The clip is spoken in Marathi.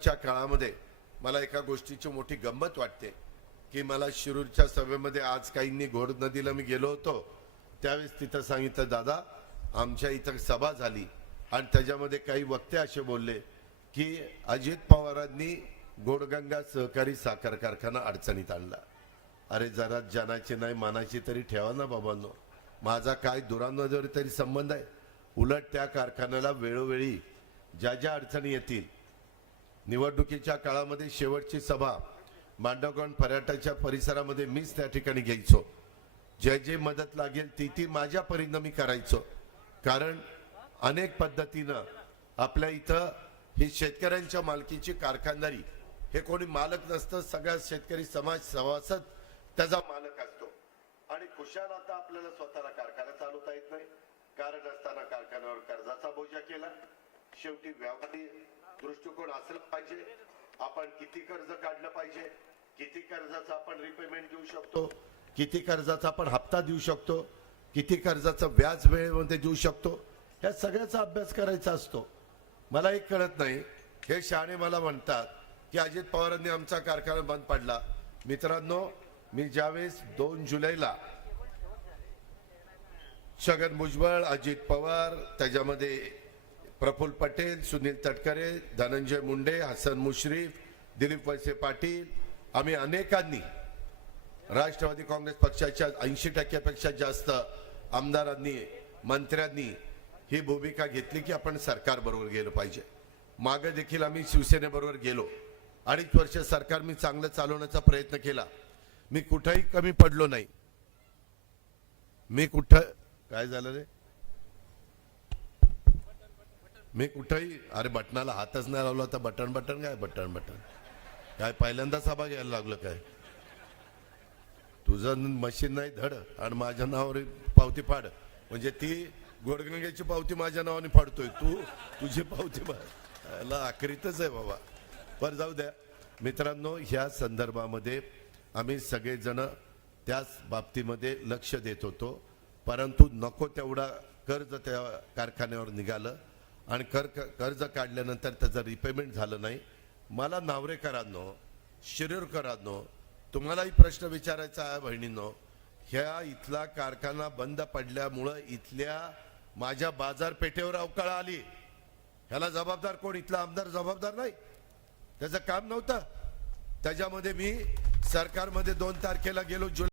निवडणुकांच्या काळामध्ये मला एका गोष्टीची मोठी गंमत वाटते की मला शिरूरच्या सभेमध्ये आज काहींनी घोड नदीला मी गेलो होतो त्यावेळेस तिथं सांगितलं, दादा आमच्या इथं सभा झाली आणि त्याच्यामध्ये काही वक्ते असे बोलले की अजित पवारांनी घोडगंगा सहकारी साखर कारखाना अडचणीत आणला. अरे जरा जनाची नाही मानाची तरी ठेवा ना बाबांनो. माझा काय दुरांवर तरी संबंध आहे. उलट त्या कारखान्याला वेळोवेळी ज्या ज्या अडचणी येतील, निवडणुकीच्या काळामध्ये शेवटची सभा मांडवगण पर्यटनाच्या परिसरामध्ये मीच त्या ठिकाणी घ्यायचो. जे जे मदत लागेल ती माझ्या परीनं मी करायचो. कारण अनेक पद्धतीनं आपल्या इथं ही शेतकऱ्यांच्या मालकीची कारखानदारी हे कोणी मालक नसतं, सगळा शेतकरी समाज सभासद त्याचा मालक असतो. आणि खुशाल आता आपल्याला स्वतःला कारखाना चालवता येत नाही. कारण असताना कारखान्यावर कर्जाचा बोजा केला. शेवटी व्यावहारिक दृष्टिकोन असला पाहिजे. आपण किती कर्ज काढलं पाहिजे, किती कर्जाचा आपण रिपेमेंट देऊ शकतो, किती कर्जाचा आपण हप्ता देऊ शकतो, किती कर्जाचं व्याज वेळेमध्ये देऊ शकतो, या सगळ्याचा अभ्यास करायचा असतो. मला एक कळत नाही, हे शहाणे मला म्हणतात की अजित पवारांनी आमचा कारखाना बंद पडला. मित्रांनो, मी ज्यावेळेस 2 जुलैला छगन भुजबळ, अजित पवार, त्याच्यामध्ये प्रफुल्ल पटेल, सुनील तटकरे, धनंजय मुंडे, हसन मुश्रीफ, दिलीप वळसे पाटील, आम्ही अनेकांनी राष्ट्रवादी काँग्रेस पक्षाच्या 80% पेक्षा जास्त आमदारांनी, मंत्र्यांनी ही भूमिका घेतली की आपण सरकार बरोबर गेलो पाहिजे. मागे देखील आम्ही शिवसेनेबरोबर गेलो. 2.5 वर्ष सरकार मी चांगलं चालवण्याचा प्रयत्न केला. मी कुठेही कमी पडलो नाही. मी कुठं काय झालं रे, मी कुठेही, अरे बटनाला हातच नाही लावला तर बटन काय बटन काय पहिल्यांदा सभा घ्यायला लागलं काय? तुझं मशीन नाही धड आणि माझ्या नावावर पावती फाड. म्हणजे ती गोडगंगेची पावती माझ्या नावाने फाडतोय, तू तुझी पावती याला आखरीतच आहे बाबा. पर जाऊ द्या मित्रांनो, ह्या संदर्भामध्ये आम्ही सगळेजण त्याच बाबतीमध्ये लक्ष देत होतो. परंतु नको तेवढा कर्ज त्या कारखान्यावर निघालं आणि कर्ज काढल्यानंतर त्याचं रिपेमेंट झालं नाही. मला नावरेकरांनो, शिरूरकरांनो, तुम्हालाही प्रश्न विचारायचा आहे बहिणींनो. ह्या इथला कारखाना बंद पडल्यामुळं इथल्या माझ्या बाजारपेठेवर अवकाळा आली. ह्याला जबाबदार कोण? इथला आमदार जबाबदार नाही? त्याचं काम नव्हतं? त्याच्यामध्ये मी सरकारमध्ये 2 तारखेला गेलो,